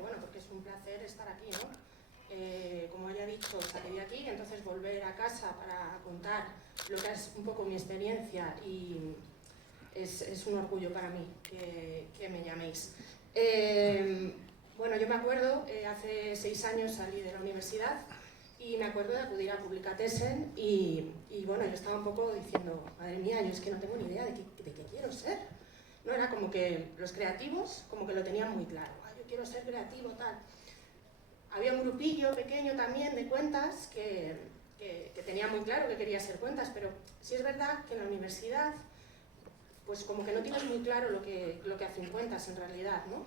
bueno, porque es un placer estar aquí, ¿no? Como ya he dicho, salí de aquí, entonces volver a casa para contar lo que es un poco mi experiencia y es un orgullo para mí que me llaméis. Bueno, yo me acuerdo, hace 6 años salí de la universidad y me acuerdo de acudir a Publicatessen y bueno, yo estaba un poco diciendo, madre mía, yo es que no tengo ni idea de qué quiero ser. No era como que los creativos como que lo tenían muy claro, yo quiero ser creativo, tal. Había un grupillo pequeño también de cuentas que tenía muy claro que quería ser cuentas, pero sí es verdad que en la universidad pues como que no tienes muy claro lo que hacen cuentas en realidad, ¿no?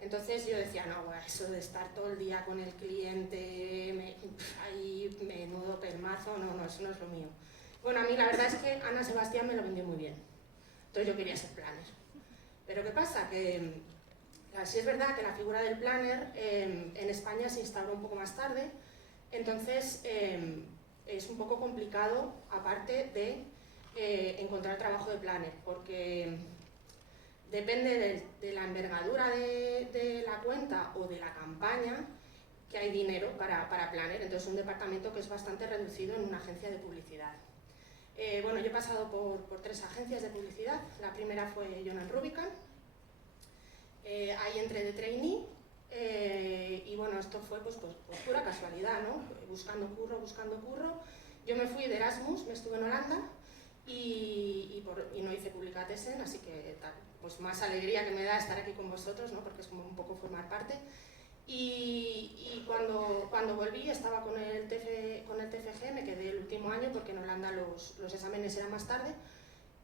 Entonces yo decía, no, bueno, eso de estar todo el día con el cliente, ahí menudo pelmazo, no, eso no es lo mío. Bueno, a mí la verdad es que Ana Sebastián me lo vendió muy bien, entonces yo quería ser planner. Pero ¿qué pasa? Que sí es verdad que la figura del planner en España se instauró un poco más tarde, entonces es un poco complicado, aparte de encontrar trabajo de planner, porque depende de la envergadura de la cuenta o de la campaña que hay dinero para planner, entonces un departamento que es bastante reducido en una agencia de publicidad. Bueno, yo he pasado por 3 agencias de publicidad, la primera fue Jonan Rubicam, ahí entré de trainee y bueno, esto fue pues pura casualidad, ¿no? Buscando curro, yo me fui de Erasmus, me estuve en Holanda y no hice Publicatessen, así que pues más alegría que me da estar aquí con vosotros, ¿no? Porque es como un poco formar parte. Y cuando volví estaba con el TFG, me quedé el último año porque en Holanda los exámenes eran más tarde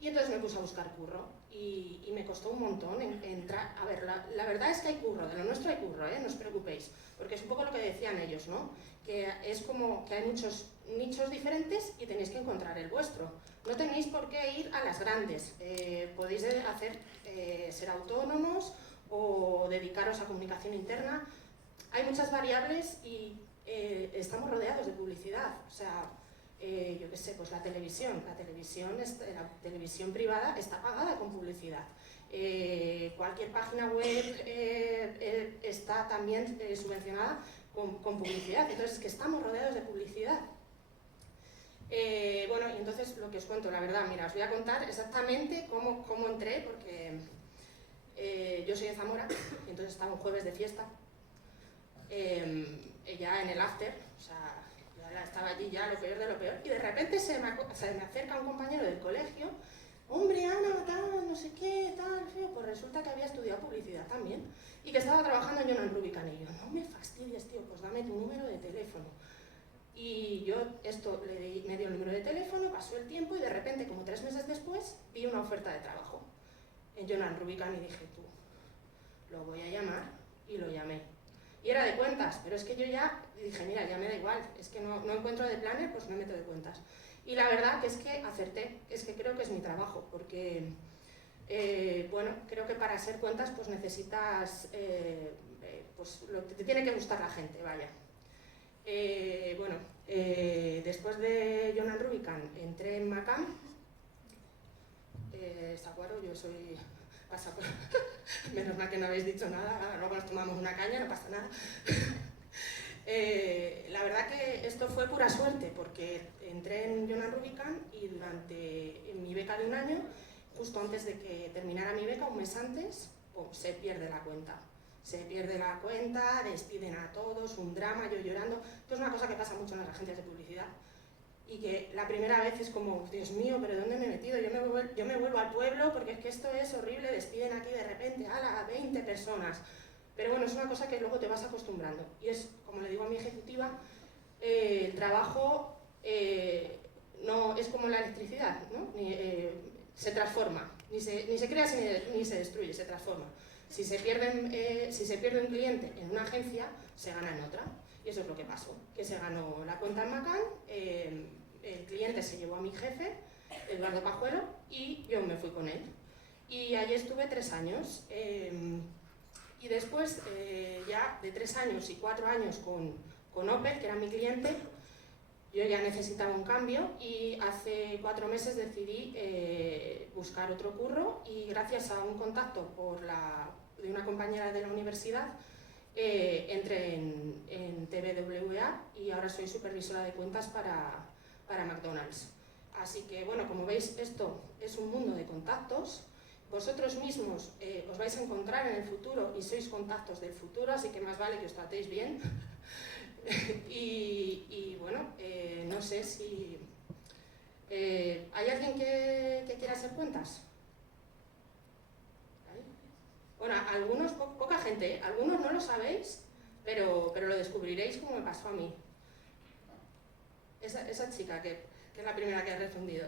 y entonces me puse a buscar curro y me costó un montón entrar. A ver, la verdad es que hay curro, de lo nuestro hay curro, no os preocupéis, porque es un poco lo que decían ellos, ¿no? Que es como que hay muchos nichos diferentes y tenéis que encontrar el vuestro. No tenéis por qué ir a las grandes, podéis ser autónomos o dedicaros a comunicación interna. Hay muchas variables y estamos rodeados de publicidad, o sea, yo qué sé, pues la televisión privada está pagada con publicidad. Cualquier página web está también subvencionada con publicidad, entonces es que estamos rodeados de publicidad. Bueno, y entonces lo que os cuento, la verdad, mira, os voy a contar exactamente cómo entré, porque yo soy de Zamora, y entonces estaba un jueves de fiesta, ya en el after, o sea, ya estaba allí ya lo peor de lo peor, y de repente se me acerca un compañero del colegio, hombre, Ana, tal, no sé qué, tal, pues resulta que había estudiado publicidad también, y que estaba trabajando en Jonan Rubicam, y yo, no me fastidies, tío, pues dame tu número de teléfono. Y yo me dio el número de teléfono, pasó el tiempo, y de repente, como 3 meses después, vi una oferta de trabajo en Jonan Rubicam, y dije, tú, lo voy a llamar, y lo llamé. Y era de cuentas, pero es que yo ya dije, mira, ya me da igual, es que no encuentro de planner, pues me meto de cuentas. Y la verdad que es que acerté, es que creo que es mi trabajo, porque, bueno, creo que para ser cuentas pues necesitas, pues te tiene que gustar la gente, vaya. Bueno, después de Jonan Rubicam entré en Macam, Saguaro, yo soy... menos mal que no habéis dicho nada, luego nos tomamos una caña, no pasa nada. La verdad que esto fue pura suerte, porque entré en Jonan Rubicam y durante mi beca de 1 año, justo antes de que terminara mi beca, un mes antes, se pierde la cuenta. Se pierde la cuenta, despiden a todos, un drama, yo llorando. Esto es una cosa que pasa mucho en las agencias de publicidad. Y que la primera vez es como, Dios mío, ¿pero dónde me he metido? Yo me vuelvo al pueblo porque es que esto es horrible, despiden aquí de repente a 20 personas. Pero bueno, es una cosa que luego te vas acostumbrando. Y es, como le digo a mi ejecutiva, el trabajo no es como la electricidad, ¿no? Se transforma, ni se crea ni se destruye, se transforma. Si se pierde un cliente en una agencia, se gana en otra. Y eso es lo que pasó, que se ganó la cuenta en Macam, el cliente se llevó a mi jefe, Eduardo Pajuelo, y yo me fui con él. Y allí estuve 3 años. Y después, ya de 3 años y 4 años con Opel, que era mi cliente, yo ya necesitaba un cambio y hace 4 meses decidí buscar otro curro y gracias a un contacto de una compañera de la universidad entré en TBWA y ahora soy supervisora de cuentas para McDonald's. Así que, bueno, como veis, esto es un mundo de contactos. Vosotros mismos os vais a encontrar en el futuro y sois contactos del futuro, así que más vale que os tratéis bien. y bueno, no sé si... ¿hay alguien que quiera hacer cuentas? Bueno, algunos, poca gente, ¿eh? Algunos no lo sabéis, pero lo descubriréis como me pasó a mí. Esa chica que es la primera que ha respondido.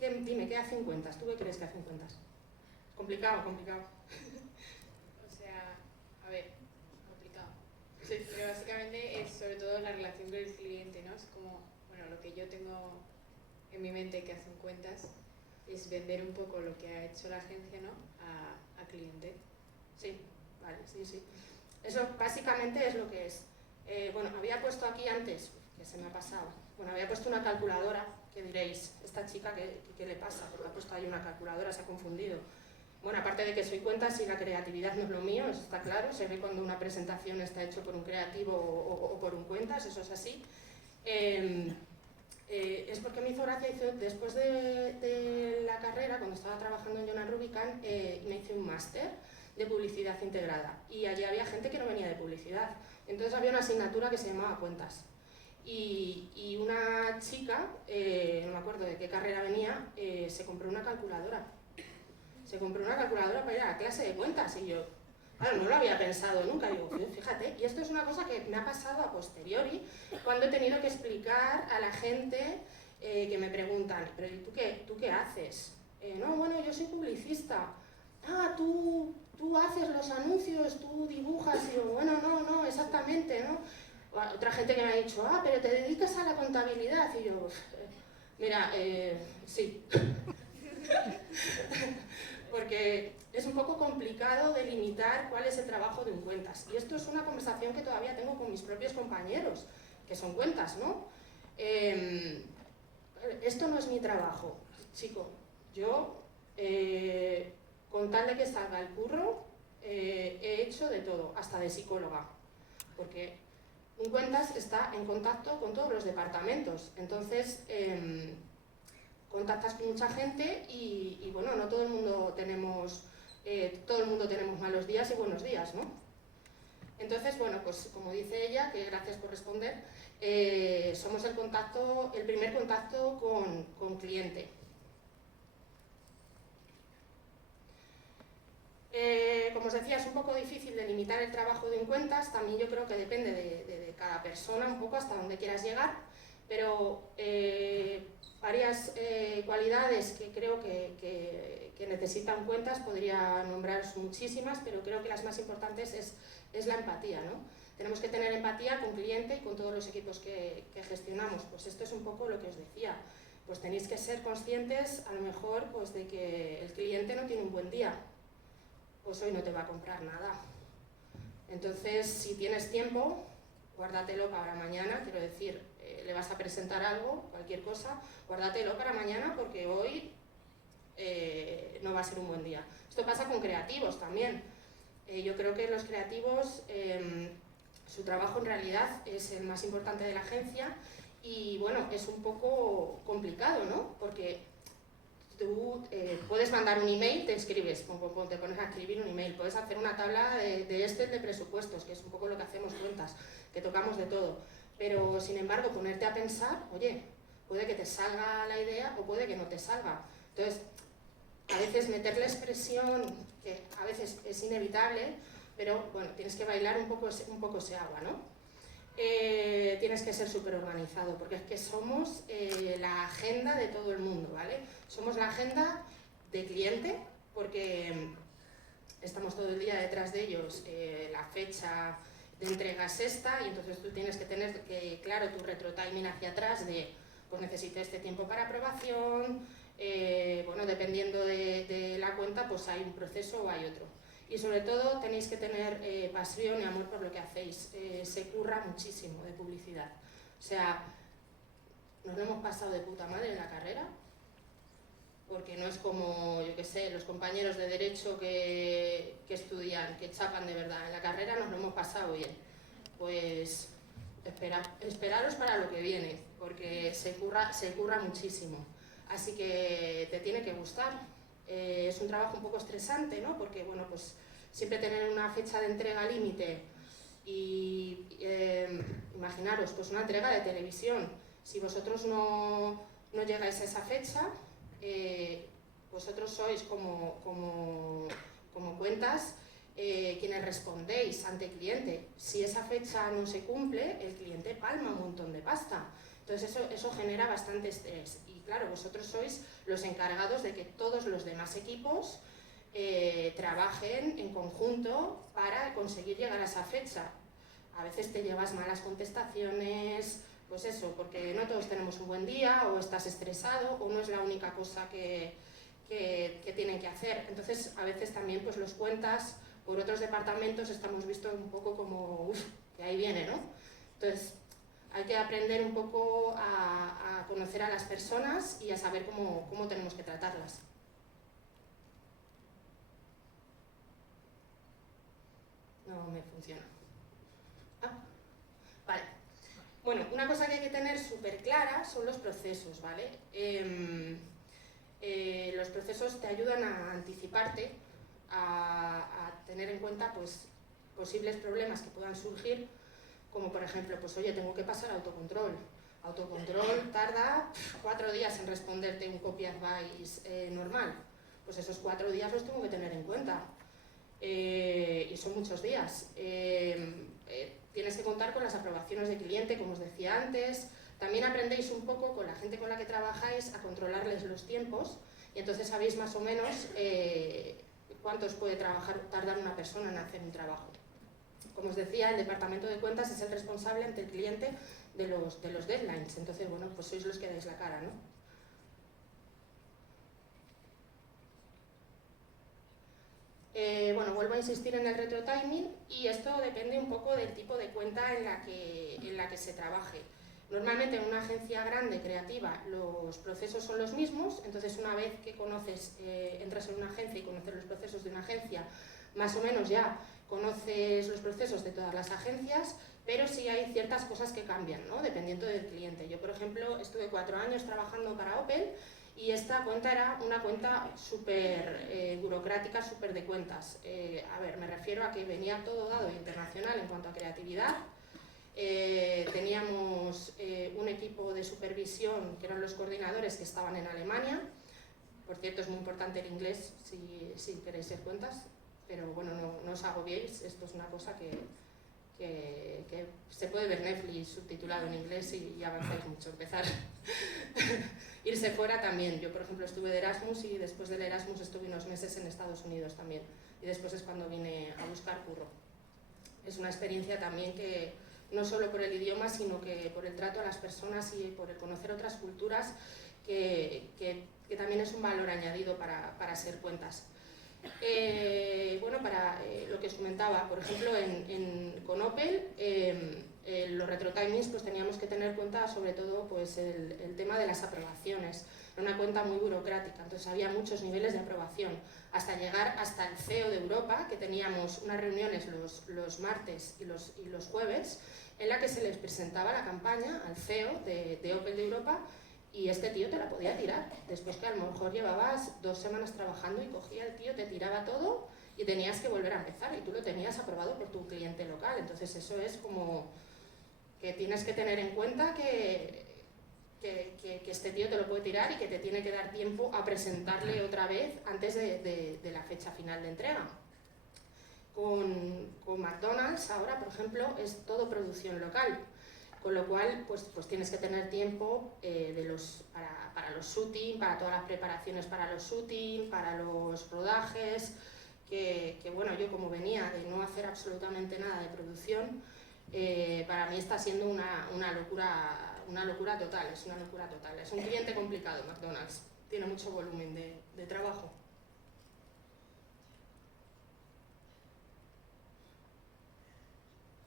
Dime, ¿qué hacen cuentas? ¿Tú qué crees que hacen cuentas? Complicado, complicado. O sea, a ver, complicado. Sí. Pero básicamente es sobre todo la relación con el cliente, ¿no? Es como, bueno, lo que yo tengo en mi mente que hacen cuentas es vender un poco lo que ha hecho la agencia, ¿no? A cliente. Sí, vale, sí, sí. Eso básicamente es lo que es. Bueno, había puesto aquí antes, que se me ha pasado, bueno, había puesto una calculadora, que diréis, esta chica, ¿qué le pasa? Porque ha puesto ahí una calculadora, se ha confundido. Bueno, aparte de que soy cuentas y la creatividad no es lo mío, eso está claro, se ve cuando una presentación está hecho por un creativo o por un cuentas, eso es así. Es porque me hizo gracia, después de la carrera, cuando estaba trabajando en Jonan Rubicam, me hice un máster de publicidad integrada y allí había gente que no venía de publicidad, entonces había una asignatura que se llamaba cuentas y una chica, no me acuerdo de qué carrera venía, se compró una calculadora para ir a la clase de cuentas y yo, claro, no lo había pensado nunca, digo, fíjate, y esto es una cosa que me ha pasado a posteriori cuando he tenido que explicar a la gente que me preguntan, pero ¿y tú qué haces? No, bueno, yo soy publicista. Ah, tú haces los anuncios, tú dibujas, y yo, bueno, no, exactamente, ¿no? Otra gente que me ha dicho, ah, pero te dedicas a la contabilidad, y yo, mira, sí. Porque es un poco complicado delimitar cuál es el trabajo de un cuentas. Y esto es una conversación que todavía tengo con mis propios compañeros, que son cuentas, ¿no? Esto no es mi trabajo, chico. Yo, con tal de que salga el curro, he hecho de todo, hasta de psicóloga. Porque un cuentas está en contacto con todos los departamentos. Entonces, contactas con mucha gente y bueno, no todo el mundo tenemos malos días y buenos días, ¿no? Entonces, bueno, pues como dice ella, que gracias por responder, somos el primer contacto con cliente. Como os decía, es un poco difícil delimitar el trabajo de un cuentas, también yo creo que depende de cada persona un poco hasta dónde quieras llegar, pero varias cualidades que creo que necesitan cuentas, podría nombrar muchísimas, pero creo que las más importantes es la empatía, ¿no? Tenemos que tener empatía con cliente y con todos los equipos que gestionamos. Pues esto es un poco lo que os decía. Pues tenéis que ser conscientes, a lo mejor, pues de que el cliente no tiene un buen día. Pues hoy no te va a comprar nada. Entonces, si tienes tiempo, guárdatelo para mañana, quiero decir, le vas a presentar algo, cualquier cosa, guárdatelo para mañana porque hoy no va a ser un buen día. Esto pasa con creativos también. Yo creo que los creativos, su trabajo en realidad es el más importante de la agencia y bueno, es un poco complicado, ¿no? Porque tú puedes mandar un email, te escribes, te pones a escribir un email, puedes hacer una tabla de Excel de presupuestos, que es un poco lo que hacemos cuentas, que tocamos de todo, pero sin embargo ponerte a pensar, oye, puede que te salga la idea o puede que no te salga. Entonces, a veces meter la expresión, que a veces es inevitable, pero bueno, tienes que bailar un poco ese agua, ¿no? Tienes que ser súper organizado, porque es que somos la agenda de todo el mundo, ¿vale? Somos la agenda de cliente, porque estamos todo el día detrás de ellos, la fecha de entrega es esta, y entonces tú tienes que tener claro tu retrotiming hacia atrás de, pues necesito este tiempo para aprobación, bueno, dependiendo de la cuenta, pues hay un proceso o hay otro. Y sobre todo tenéis que tener pasión y amor por lo que hacéis. Se curra muchísimo de publicidad. O sea, nos lo hemos pasado de puta madre en la carrera, porque no es como, yo qué sé, los compañeros de derecho que estudian, que chapan de verdad. En la carrera nos lo hemos hemos pasado bien. Pues esperaros para lo que viene, porque se curra muchísimo. Así que te tiene que gustar. Es un trabajo un poco estresante, ¿no? Porque, bueno, pues siempre tener una fecha de entrega límite y imaginaros, pues una entrega de televisión. Si vosotros no llegáis a esa fecha, vosotros sois como cuentas quienes respondéis ante el cliente. Si esa fecha no se cumple, el cliente palma un montón de pasta. Entonces eso genera bastante estrés. Y claro, vosotros sois los encargados de que todos los demás equipos trabajen en conjunto para conseguir llegar a esa fecha. A veces te llevas malas contestaciones, pues eso, porque no todos tenemos un buen día, o estás estresado, o no es la única cosa que tienen que hacer. Entonces, a veces también pues los cuentas por otros departamentos estamos vistos un poco como, que ahí viene, ¿no? Entonces, hay que aprender un poco a conocer a las personas y a saber cómo tenemos que tratarlas. No me funciona. Vale. Bueno, una cosa que hay que tener súper clara son los procesos, ¿vale? Los procesos te ayudan a anticiparte, a tener en cuenta pues, posibles problemas que puedan surgir, como por ejemplo, pues oye, tengo que pasar autocontrol. Autocontrol tarda 4 días en responderte un copy advice normal. Pues esos 4 días los tengo que tener en cuenta. Y son muchos días. Tienes que contar con las aprobaciones de cliente, como os decía antes. También aprendéis un poco con la gente con la que trabajáis a controlarles los tiempos, y entonces sabéis más o menos cuántos puede tardar una persona en hacer un trabajo. Como os decía, el departamento de cuentas es el responsable ante el cliente de los deadlines, entonces bueno, pues sois los que dais la cara, ¿no? Bueno, vuelvo a insistir en el retrotiming, y esto depende un poco del tipo de cuenta en la que se trabaje. Normalmente en una agencia grande, creativa, los procesos son los mismos, entonces una vez que entras en una agencia y conoces los procesos de una agencia, más o menos ya conoces los procesos de todas las agencias, pero sí hay ciertas cosas que cambian, ¿no? Dependiendo del cliente. Yo, por ejemplo, estuve 4 años trabajando para Opel, y esta cuenta era una cuenta súper burocrática, súper de cuentas. A ver, me refiero a que venía todo dado internacional en cuanto a creatividad. Teníamos un equipo de supervisión, que eran los coordinadores, que estaban en Alemania. Por cierto, es muy importante el inglés si queréis ser cuentas, pero bueno, no os agobiéis, esto es una cosa que se puede ver Netflix subtitulado en inglés y avanzáis mucho. Empezar irse fuera también. Yo, por ejemplo, estuve de Erasmus, y después del Erasmus estuve unos meses en Estados Unidos también, y después es cuando vine a buscar curro. Es una experiencia también que, no solo por el idioma, sino que por el trato a las personas y por el conocer otras culturas, que también es un valor añadido para ser cuentas. Bueno, para lo que os comentaba, por ejemplo, con Opel, los retrotimings, pues teníamos que tener en cuenta sobre todo pues, el tema de las aprobaciones. Era una cuenta muy burocrática, entonces había muchos niveles de aprobación, hasta llegar hasta el CEO de Europa, que teníamos unas reuniones los martes y los jueves, en la que se les presentaba la campaña al CEO de Opel de Europa, y este tío te la podía tirar. Después que a lo mejor llevabas 2 semanas trabajando, y cogía el tío, te tiraba todo y tenías que volver a empezar, y tú lo tenías aprobado por tu cliente local. Entonces eso es como que tienes que tener en cuenta que este tío te lo puede tirar, y que te tiene que dar tiempo a presentarle otra vez antes de la fecha final de entrega. Con McDonald's ahora, por ejemplo, es todo producción local. Con lo cual, pues tienes que tener tiempo para los shooting, para todas las preparaciones para los shooting, para los rodajes, que bueno, yo como venía de no hacer absolutamente nada de producción, para mí está siendo una locura total, es una locura total. Es un cliente complicado, McDonald's, tiene mucho volumen de trabajo.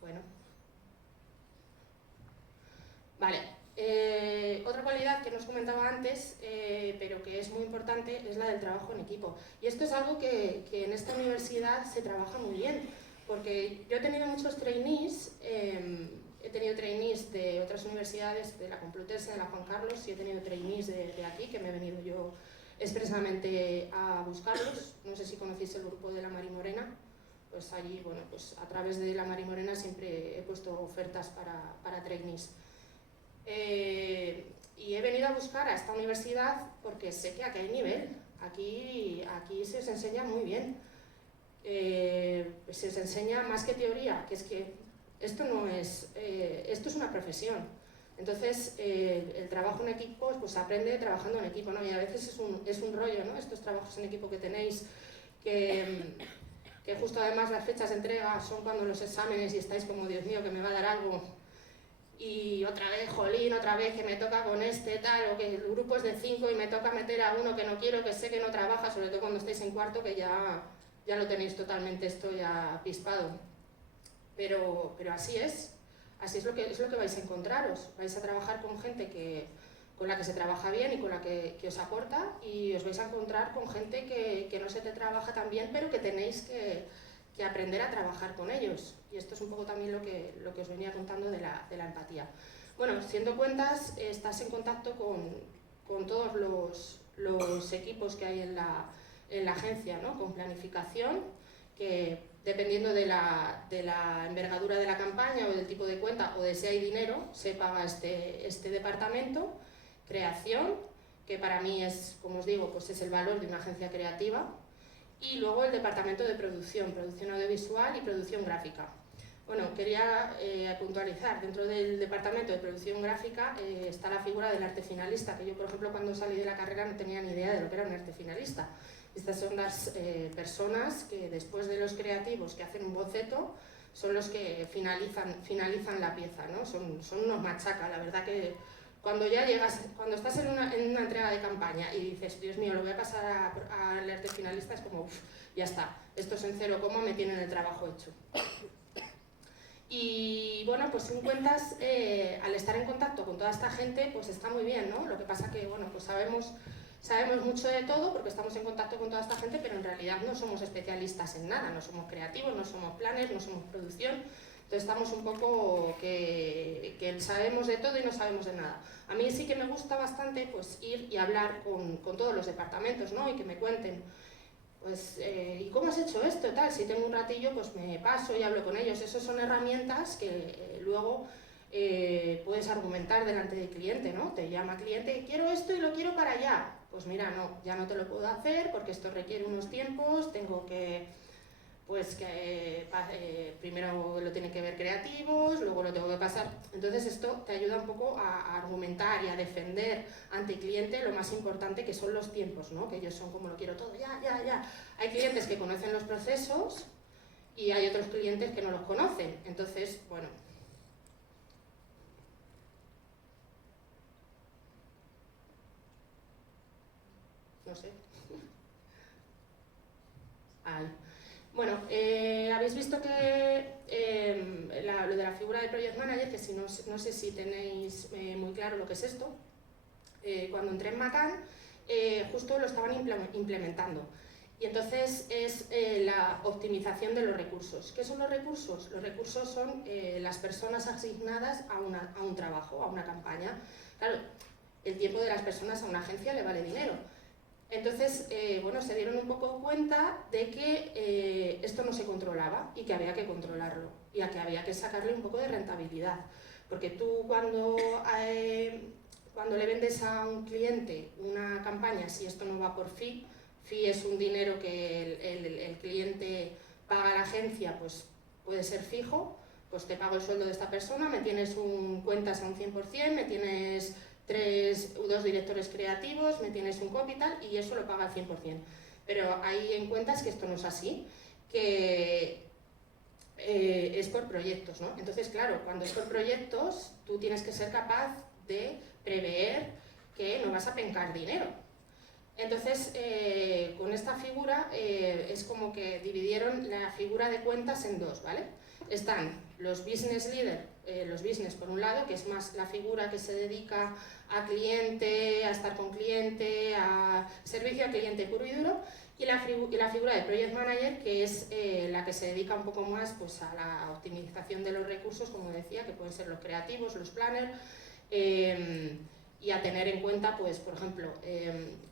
Bueno. Vale, otra cualidad que nos comentaba antes, pero que es muy importante, es la del trabajo en equipo. Y esto es algo que en esta universidad se trabaja muy bien, porque yo he tenido muchos trainees, he tenido trainees de otras universidades, de la Complutense, de la Juan Carlos, y he tenido trainees de aquí, que me he venido yo expresamente a buscarlos. No sé si conocéis el grupo de la Marimorena, pues allí, bueno, pues a través de la Marimorena siempre he puesto ofertas para trainees. Y he venido a buscar a esta universidad porque sé que aquí hay nivel, aquí se os enseña muy bien. Se os enseña más que teoría, que es que esto no es, esto es una profesión. Entonces, el trabajo en equipo, pues se aprende trabajando en equipo, ¿no? Y a veces es un rollo, ¿no? Estos trabajos en equipo que tenéis, que justo además las fechas de entrega son cuando los exámenes y estáis como, Dios mío, que me va a dar algo. Y otra vez, jolín, otra vez que me toca con este tal, o que el grupo es de 5 y me toca meter a uno que no quiero, que sé que no trabaja, sobre todo cuando estáis en cuarto, que ya lo tenéis totalmente esto ya pispado. Pero así es lo que vais a encontraros. Vais a trabajar con gente con la que se trabaja bien y con la que os aporta, y os vais a encontrar con gente que no se te trabaja tan bien, pero que tenéis que aprender a trabajar con ellos. Y esto es un poco también lo que os venía contando de la empatía. Bueno, siendo cuentas, estás en contacto con todos los equipos que hay en la agencia, ¿no? Con planificación, que dependiendo de la envergadura de la campaña o del tipo de cuenta o de si hay dinero, se paga este departamento. Creación, que para mí es, como os digo, pues es el valor de una agencia creativa. Y luego el departamento de producción audiovisual y producción gráfica. Bueno, quería puntualizar, dentro del departamento de producción gráfica está la figura del arte finalista, que yo, por ejemplo, cuando salí de la carrera no tenía ni idea de lo que era un arte finalista. Estas son las personas que, después de los creativos que hacen un boceto, son los que finalizan la pieza, ¿no? Son unos machacas, la verdad que cuando ya llegas, cuando estás en una entrega de campaña y dices, Dios mío, lo voy a pasar al arte finalista, es como, ya está, esto es en 0, me tienen el trabajo hecho. Y bueno, pues en cuentas, al estar en contacto con toda esta gente, pues está muy bien, ¿no? Lo que pasa que, bueno, pues sabemos mucho de todo porque estamos en contacto con toda esta gente, pero en realidad no somos especialistas en nada, no somos creativos, no somos planners, no somos producción. Entonces estamos un poco que sabemos de todo y no sabemos de nada. A mí sí que me gusta bastante pues ir y hablar con todos los departamentos, ¿no? Y que me cuenten, pues, ¿y cómo has hecho esto? Tal, si tengo un ratillo, pues me paso y hablo con ellos. Esas son herramientas que luego puedes argumentar delante del cliente, ¿no? Te llama cliente, quiero esto y lo quiero para allá. Pues mira, no, ya no te lo puedo hacer porque esto requiere unos tiempos, tengo que... pues que primero lo tienen que ver creativos, luego lo tengo que pasar. Entonces esto te ayuda un poco a argumentar y a defender ante el cliente lo más importante, que son los tiempos, ¿no? Que ellos son como lo quiero todo, ya. Hay clientes que conocen los procesos y hay otros clientes que no los conocen. Entonces, bueno. No sé. Ay. Bueno, habéis visto que lo de la figura de Project Manager, que si no sé si tenéis muy claro lo que es esto, cuando entré en Macan, justo lo estaban implementando. Y entonces es la optimización de los recursos. ¿Qué son los recursos? Los recursos son las personas asignadas a un trabajo, a una campaña. Claro, el tiempo de las personas a una agencia le vale dinero. Entonces, bueno, se dieron un poco cuenta de que esto no se controlaba y que había que controlarlo y a que había que sacarle un poco de rentabilidad. Porque tú cuando le vendes a un cliente una campaña, si esto no va por fee es un dinero que el cliente paga a la agencia, pues puede ser fijo, pues te pago el sueldo de esta persona, me tienes cuentas a un 100%, me tienes 2 directores creativos, me tienes un copy y tal, y eso lo paga al 100%. Pero hay en cuentas que esto no es así, que es por proyectos, ¿no? Entonces, claro, cuando es por proyectos, tú tienes que ser capaz de prever que no vas a pencar dinero. Entonces, con esta figura es como que dividieron la figura de cuentas en 2, ¿vale? Están los business leader, los business por un lado, que es más la figura que se dedica a cliente, a estar con cliente, a servicio al cliente puro y duro, y la figura de Project Manager, que es la que se dedica un poco más pues, a la optimización de los recursos, como decía, que pueden ser los creativos, los planners, y a tener en cuenta, pues, por ejemplo,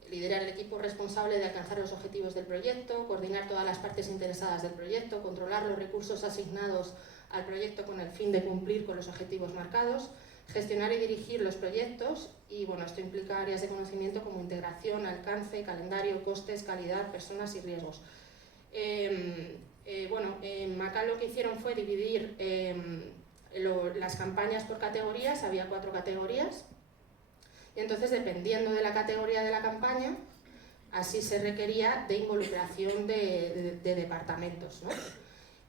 liderar el equipo responsable de alcanzar los objetivos del proyecto, coordinar todas las partes interesadas del proyecto, controlar los recursos asignados al proyecto con el fin de cumplir con los objetivos marcados, gestionar y dirigir los proyectos, y bueno, esto implica áreas de conocimiento como integración, alcance, calendario, costes, calidad, personas y riesgos. Bueno, en Macan lo que hicieron fue dividir las campañas por categorías, había 4 categorías, y entonces dependiendo de la categoría de la campaña, así se requería de involucración de departamentos, ¿no?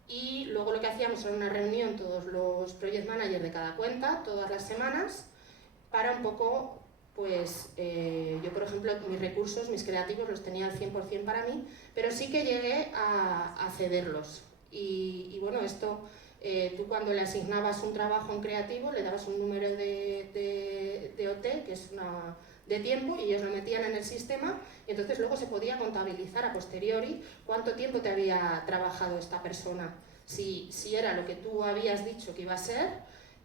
Y luego lo que hacíamos era una reunión todos los project managers de cada cuenta, todas las semanas, para un poco, pues, yo por ejemplo, mis recursos, mis creativos los tenía al 100% para mí, pero sí que llegué a cederlos. Y bueno, esto, tú cuando le asignabas un trabajo a un creativo, le dabas un número de OT, que es de tiempo, y ellos lo metían en el sistema, y entonces luego se podía contabilizar a posteriori cuánto tiempo te había trabajado esta persona, si era lo que tú habías dicho que iba a ser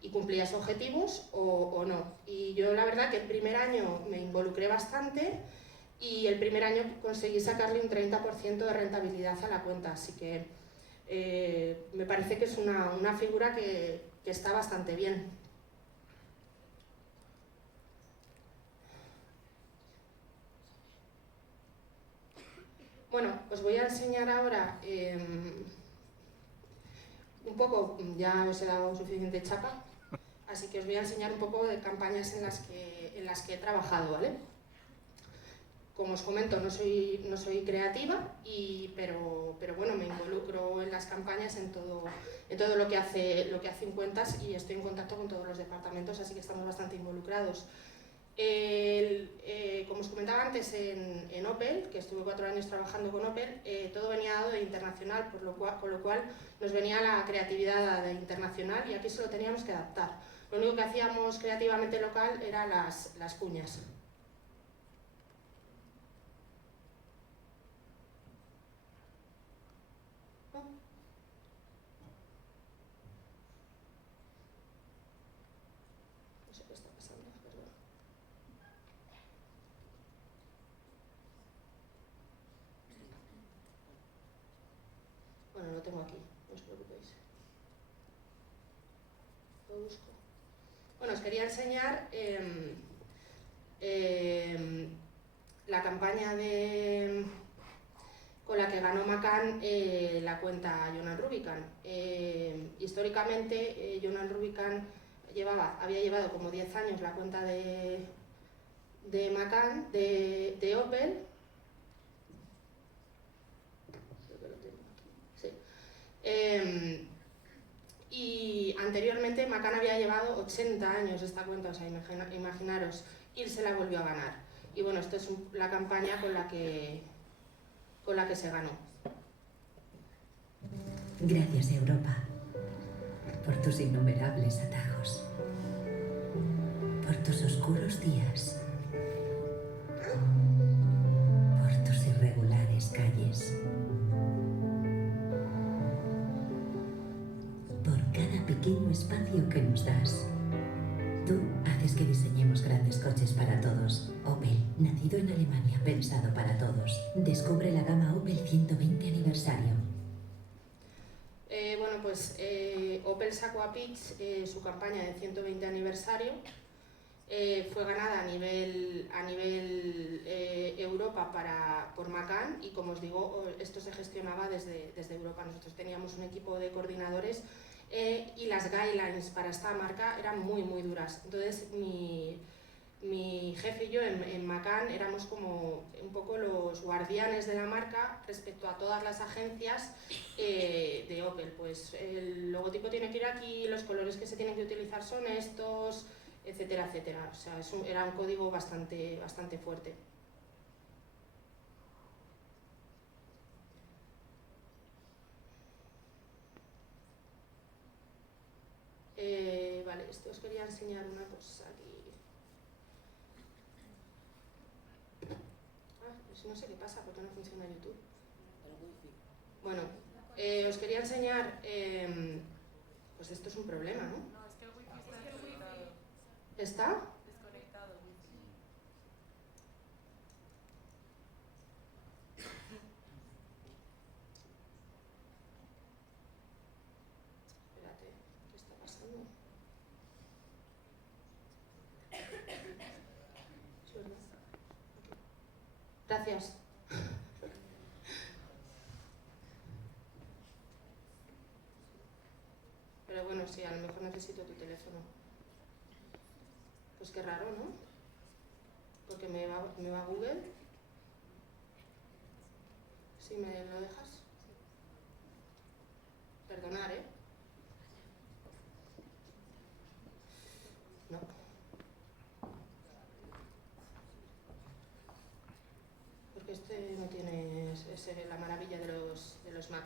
y cumplías objetivos o no. Y yo la verdad que el primer año me involucré bastante y el primer año conseguí sacarle un 30% de rentabilidad a la cuenta, así que me parece que es una figura que está bastante bien. Bueno, os voy a enseñar ahora un poco, ya os he dado suficiente chapa, así que os voy a enseñar un poco de campañas en las que he trabajado, ¿vale? Como os comento, no soy creativa, pero bueno, me involucro en las campañas, en todo lo que hace en cuentas, y estoy en contacto con todos los departamentos, así que estamos bastante involucrados. Como os comentaba antes, en Opel, que estuve 4 años trabajando con Opel, todo venía dado de internacional, con lo cual nos venía la creatividad de internacional y aquí solo teníamos que adaptar. Lo único que hacíamos creativamente local eran las cuñas. No sé qué está pasando, perdón. Bueno, lo tengo aquí, no os preocupéis. Lo busco. Bueno, os quería enseñar la campaña con la que ganó Macan la cuenta Jonan Rubicam. Históricamente, Jonan Rubicam había llevado como 10 años la cuenta de Macan, de Opel. Sí. Y anteriormente Macan había llevado 80 años esta cuenta, o sea, imaginaros, y se la volvió a ganar. Y bueno, esta es la campaña con la que se ganó. Gracias, Europa, por tus innumerables atajos, por tus oscuros días, por tus irregulares calles, por cada pequeño espacio que nos das. Tú haces que diseñemos grandes coches para todos. Opel, nacido en Alemania, pensado para todos. Descubre la gama Opel 120 aniversario. Bueno, pues Opel sacó a pitch su campaña de 120 aniversario. Fue ganada a nivel Europa por Macan, y como os digo, esto se gestionaba desde Europa. Nosotros teníamos un equipo de coordinadores y las guidelines para esta marca eran muy duras. Entonces mi jefe y yo en Macan éramos como un poco los guardianes de la marca respecto a todas las agencias de Opel. Pues el logotipo tiene que ir aquí, los colores que se tienen que utilizar son estos, etcétera, etcétera. O sea, era un código bastante fuerte. Vale, esto os quería enseñar una cosa aquí. Pues no sé qué pasa, ¿por qué no funciona YouTube? Bueno, os quería enseñar, pues esto es un problema, ¿no? No, es que el wifi está desconectado. ¿Está? Desconectado el wifi. Espérate, ¿qué está pasando? Es verdad. Gracias. Pero bueno, sí, a lo mejor necesito tu teléfono. Pues qué raro, ¿no? Porque me va Google. ¿Sí me lo dejas? Perdonar, ¿eh? No. Porque este no tiene la maravilla de los Mac.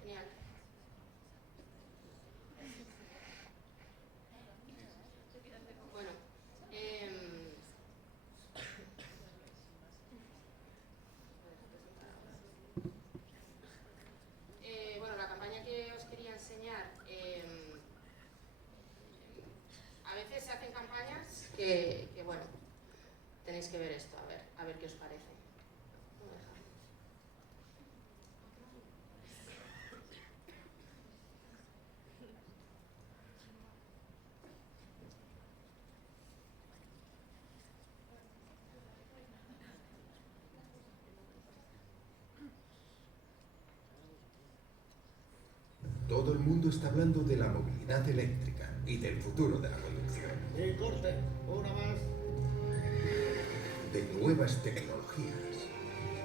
Genial. Bueno, bueno, la campaña que os quería enseñar, a veces se hacen campañas que bueno, tenéis que ver esto, a ver qué os parece. No me deja. Todo el mundo está hablando de la movilidad eléctrica y del futuro de la conducción, Y corte, una más. de nuevas tecnologías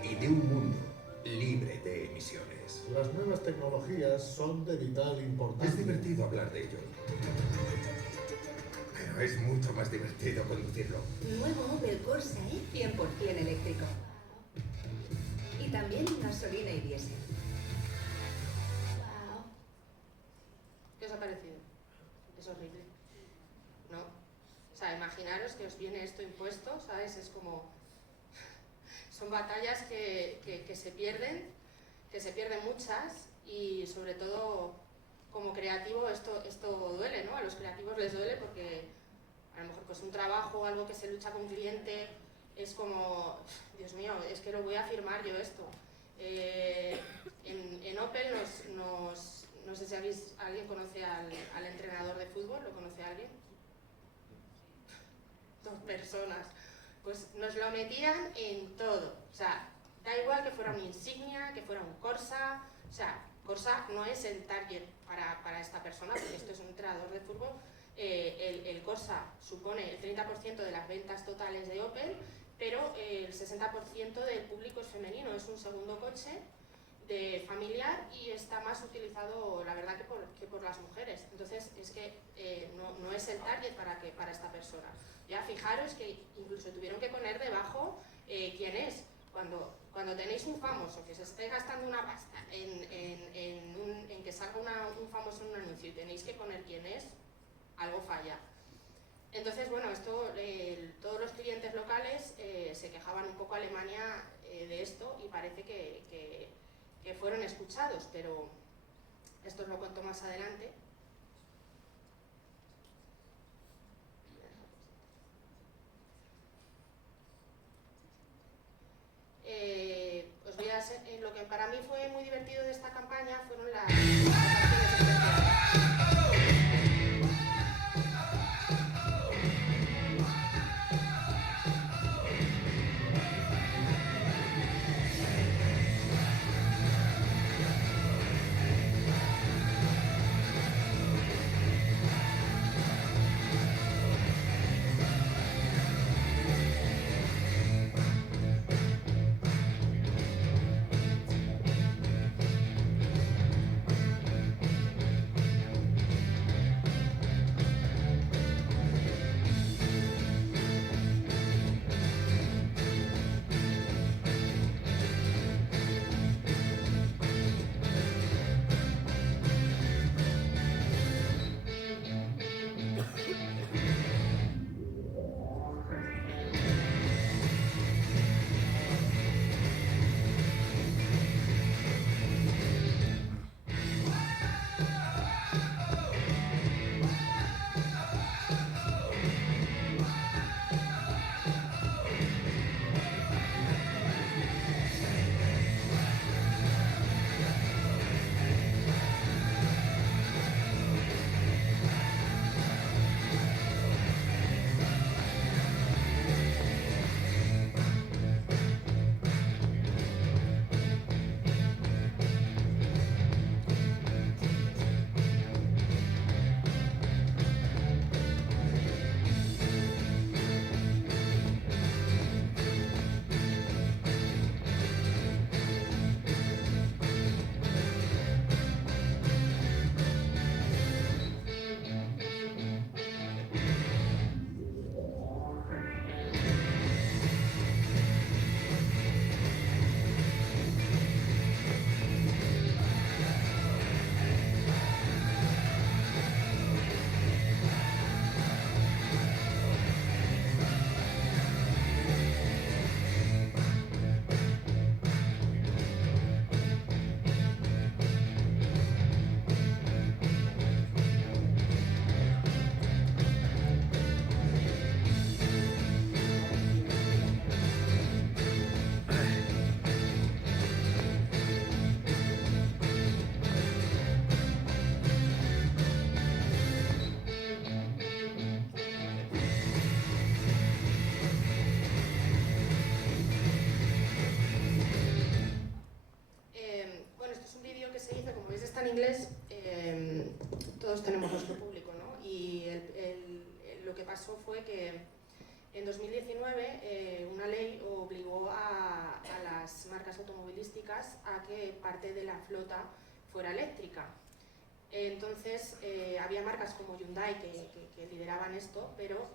y de un mundo libre de emisiones. Las nuevas tecnologías son de vital importancia. Es divertido hablar de ello, pero es mucho más divertido conducirlo. Nuevo Opel Corsa E 100% eléctrico. Y también gasolina y diésel. Wow. ¿Qué os ha parecido? Es horrible, ¿no? O sea, imaginaros que os viene esto impuesto, ¿sabes? Es como... Son batallas que se pierden muchas y sobre todo como creativo esto duele, ¿no? A los creativos les duele porque a lo mejor pues un trabajo o algo que se lucha con un cliente es como, Dios mío, es que lo voy a firmar yo esto. En Opel no sé si alguien conoce al entrenador de fútbol, ¿lo conoce alguien? 2 personas. Pues nos lo metían en todo. O sea, da igual que fuera una insignia, que fuera un Corsa. O sea, Corsa no es el target para esta persona, porque esto es un entrenador de fútbol. El Corsa supone el 30% de las ventas totales de Opel, pero el 60% del público es femenino. Es un segundo coche de familiar y está más utilizado, la verdad, que por las mujeres. Entonces, es que no es el target para esta persona. Ya fijaros que incluso tuvieron que poner debajo quién es. Cuando tenéis un famoso que se esté gastando una pasta en que salga un famoso en un anuncio y tenéis que poner quién es, algo falla. Entonces, bueno, todos los clientes locales se quejaban un poco a Alemania de esto y parece que fueron escuchados, pero esto os lo cuento más adelante. Os voy a lo que para mí fue muy divertido de esta campaña fueron las actuaciones especiales. inglés, todos tenemos nuestro público, ¿no? Y lo que pasó fue que en 2019 una ley obligó a las marcas automovilísticas a que parte de la flota fuera eléctrica. Entonces había marcas como Hyundai que lideraban esto, pero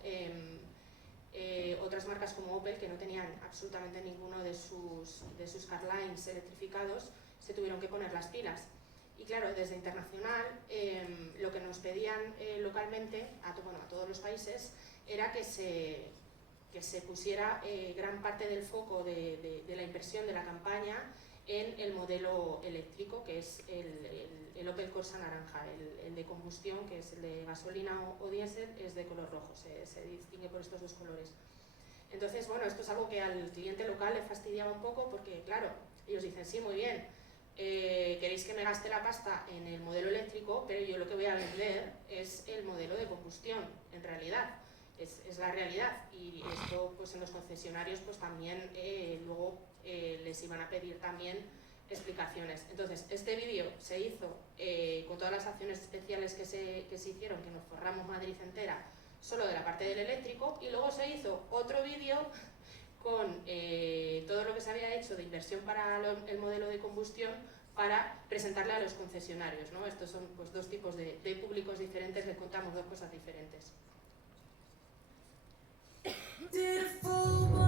otras marcas como Opel, que no tenían absolutamente ninguno de sus carlines electrificados, se tuvieron que poner las pilas. Y claro, desde internacional, lo que nos pedían localmente, a todos los países, era que se pusiera gran parte del foco de la inversión de la campaña en el modelo eléctrico, que es el Opel Corsa naranja. El de combustión, que es el de gasolina o diésel, es de color rojo, se distingue por estos dos colores. Entonces, bueno, esto es algo que al cliente local le fastidiaba un poco porque, claro, ellos dicen, sí, muy bien, queréis que me gaste la pasta en el modelo eléctrico, pero yo lo que voy a vender es el modelo de combustión, en realidad. Es la realidad, y esto pues en los concesionarios pues también luego les iban a pedir también explicaciones. Entonces este vídeo se hizo con todas las acciones especiales que se hicieron, que nos forramos Madrid entera solo de la parte del eléctrico, y luego se hizo otro vídeo con todo lo que se había hecho de inversión para el modelo de combustión para presentarle a los concesionarios, ¿no? Estos son pues dos tipos de públicos diferentes, les contamos dos cosas diferentes. Did a full